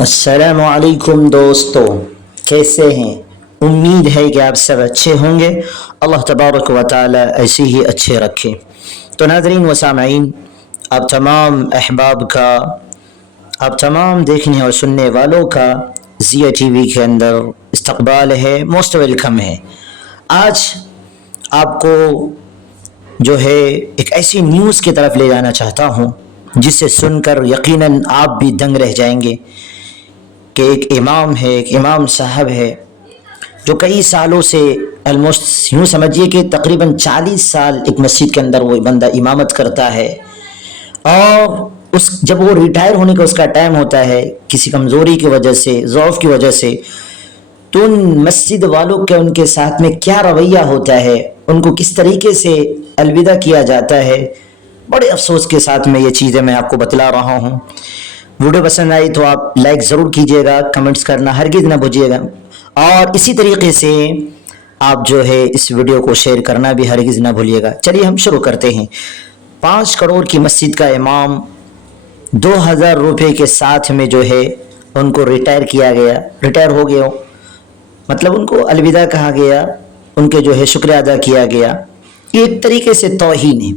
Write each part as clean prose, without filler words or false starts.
السلام علیکم دوستو، کیسے ہیں؟ امید ہے کہ آپ سب اچھے ہوں گے۔ اللہ تبارک و تعالی ایسے ہی اچھے رکھے۔ تو ناظرین و سامعین، آپ تمام احباب کا، آپ تمام دیکھنے اور سننے والوں کا ضیا ٹی وی کے اندر استقبال ہے، موسٹ ویلکم ہے۔ آج آپ کو جو ہے ایک ایسی نیوز کی طرف لے جانا چاہتا ہوں جسے سن کر یقیناً آپ بھی دنگ رہ جائیں گے کہ ایک امام ہے، ایک امام صاحب ہے جو کئی سالوں سے آلموسٹ یوں سمجھیے کہ تقریباً 40 سال ایک مسجد کے اندر وہ بندہ امامت کرتا ہے، اور جب وہ ریٹائر ہونے کا اس کا ٹائم ہوتا ہے کسی کمزوری کی وجہ سے، ضعف کی وجہ سے، تو ان مسجد والوں کے ان کے ساتھ میں کیا رویہ ہوتا ہے، ان کو کس طریقے سے الوداع کیا جاتا ہے، بڑے افسوس کے ساتھ میں یہ چیزیں میں آپ کو بتلا رہا ہوں۔ ویڈیو پسند آئی تو آپ لائک ضرور کیجیے گا، کمنٹس کرنا ہرگز نہ بھولیے گا، اور اسی طریقے سے آپ جو ہے اس ویڈیو کو شیئر کرنا بھی ہرگز نہ بھولیے گا۔ چلیے ہم شروع کرتے ہیں۔ 5 کروڑ کی مسجد کا امام 2000 روپے کے ساتھ میں جو ہے ان کو ریٹائر ہو گیا، مطلب ان کو الوداع کہا گیا، ان کے جو ہے شکریہ ادا کیا گیا۔ یہ ایک طریقے سے توہین ہے،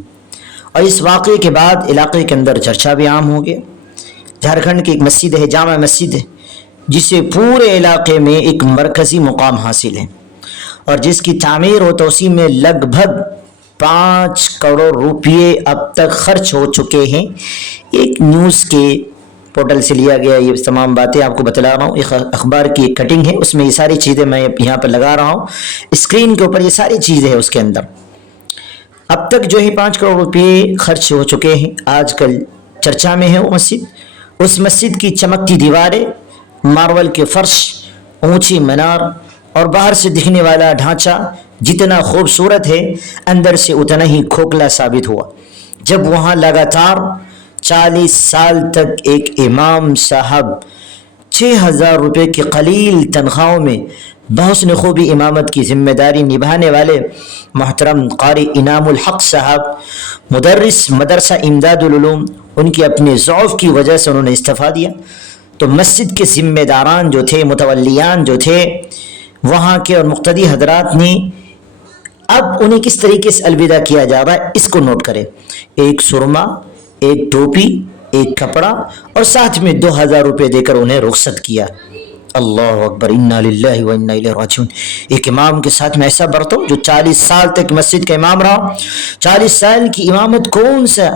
اور اس واقعے کے بعد علاقے کے اندر چرچا بھی عام ہو گیا۔ جھارکھنڈ کی ایک مسجد ہے، جامع مسجد ہے، جسے پورے علاقے میں ایک مرکزی مقام حاصل ہے، اور جس کی تعمیر و توسیع میں لگ بھگ 5 کروڑ روپے اب تک خرچ ہو چکے ہیں۔ ایک نیوز کے پورٹل سے لیا گیا یہ تمام باتیں آپ کو بتلا رہا ہوں، ایک اخبار کی ایک کٹنگ ہے، اس میں یہ ساری چیزیں میں یہاں پر لگا رہا ہوں اسکرین کے اوپر، یہ ساری چیزیں ہیں اس کے اندر۔ اب تک جو ہے 5 کروڑ روپے خرچ ہو چکے ہیں، آج کل چرچا میں ہے وہ مسجد۔ اس مسجد کی چمکتی دیواریں، ماربل کے فرش، اونچی مینار اور باہر سے دکھنے والا ڈھانچہ جتنا خوبصورت ہے، اندر سے اتنا ہی کھوکھلا ثابت ہوا جب وہاں لگاتار 40 سال تک ایک امام صاحب 6000 روپے کی قلیل تنخواہوں میں بحسن خوبی امامت کی ذمہ داری نبھانے والے محترم قاری انعام الحق صاحب، مدرس مدرسہ امداد العلوم، ان کی اپنے ضعف کی وجہ سے انہوں نے استعفیٰ دیا، تو مسجد کے ذمہ داران جو تھے، متولیان جو تھے وہاں کے، اور مقتدی حضرات نے اب انہیں کس طریقے سے الوداع کیا جا رہا ہے اس کو نوٹ کریں۔ ایک سرما، ایک ٹوپی، ایک کپڑا، اور ساتھ میں 2000 روپے دے کر انہیں رخصت کیا۔ اللہ اکبر، انا للہ و انا الیہ راجعون۔ ایک امام کے ساتھ میں ایسا برتو جو 40 سال تک مسجد کا امام رہا، 40 سال کی امامت کون سا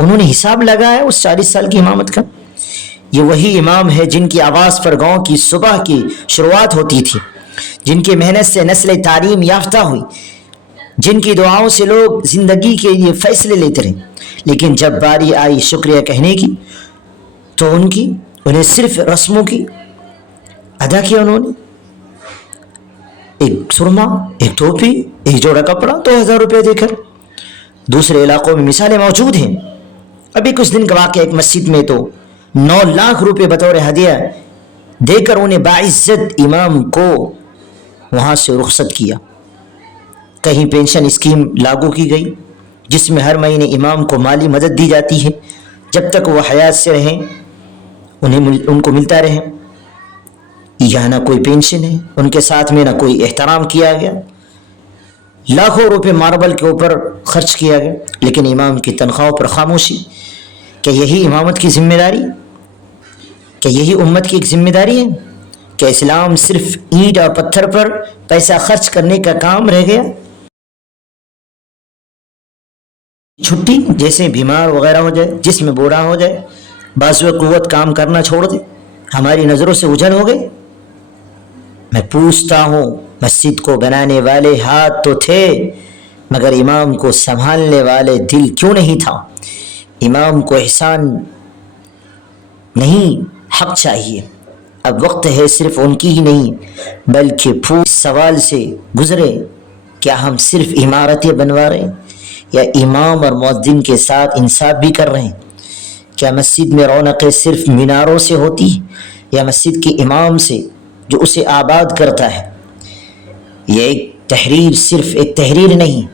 انہوں نے حساب لگایا اس 40 سال کی امامت کا؟ یہ وہی امام ہے جن کی آواز پر گاؤں کی صبح کی شروعات ہوتی تھی، جن کی محنت سے نسل تعلیم یافتہ ہوئی، جن کی دعاؤں سے لوگ زندگی کے لیے فیصلے لیتے رہے، لیکن جب باری آئی شکریہ کہنے کی تو انہیں صرف رسموں کی ادا کیا۔ انہوں نے ایک سرما، ایک ٹوپی، ایک جوڑا کپڑا، 2000 روپے دے کر۔ دوسرے علاقوں میں مثالیں موجود ہیں۔ ابھی کچھ دن کا واقعہ، ایک مسجد میں تو 9 لاکھ روپے بطور ہدیہ دے کر انہیں باعزت امام کو وہاں سے رخصت کیا۔ کہیں پینشن اسکیم لاگو کی گئی جس میں ہر مہینے امام کو مالی مدد دی جاتی ہے جب تک وہ حیات سے رہیں، ان کو ملتا رہے۔ یہاں نہ کوئی پینشن ہے، ان کے ساتھ میں نہ کوئی احترام کیا گیا، لاکھوں روپے ماربل کے اوپر خرچ کیا گیا، لیکن امام کی تنخواہوں پر خاموشی۔ کہ یہی امامت کی ذمہ داری؟ کہ یہی امت کی ایک ذمہ داری ہے؟ کہ اسلام صرف اینٹ اور پتھر پر پیسہ خرچ کرنے کا کام رہ گیا؟ چھٹی جیسے بیمار وغیرہ ہو جائے، جسم بوڑھا ہو جائے، بازو قوت کام کرنا چھوڑ دے، ہماری نظروں سے اوجھل ہو گئے۔ میں پوچھتا ہوں، مسجد کو بنانے والے ہاتھ تو تھے، مگر امام کو سنبھالنے والے دل کیوں نہیں تھا؟ امام کو احسان نہیں، حق چاہیے۔ اب وقت ہے صرف ان کی ہی نہیں بلکہ پورے سوال سے گزرے، کیا ہم صرف عمارتیں بنوا رہے ہیں یا امام اور مؤذن کے ساتھ انصاف بھی کر رہے ہیں؟ کیا مسجد میں رونقیں صرف میناروں سے ہوتی یا مسجد کے امام سے جو اسے آباد کرتا ہے؟ یہ ایک تحریر صرف ایک تحریر نہیں،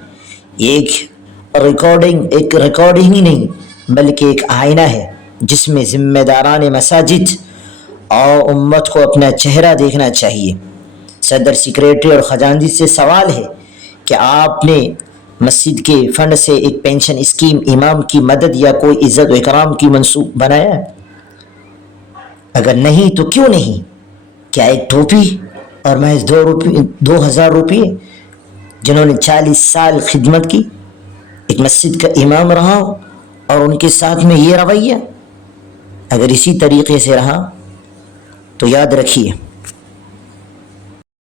یہ ایک ریکارڈنگ ہی نہیں بلکہ ایک آئینہ ہے جس میں ذمہ داران مساجد اور امت کو اپنا چہرہ دیکھنا چاہیے۔ صدر سیکریٹری اور خزاندی سے سوال ہے کہ آپ نے مسجد کے فنڈ سے ایک پینشن اسکیم، امام کی مدد یا کوئی عزت و اکرام کی منصوب بنایا ہے؟ اگر نہیں تو کیوں نہیں؟ کیا ایک ٹوپی اور محض 2000 روپئے جنہوں نے 40 سال خدمت کی، ایک مسجد کا امام رہا ہو اور ان کے ساتھ میں یہ رویہ؟ اگر اسی طریقے سے رہا تو یاد رکھیے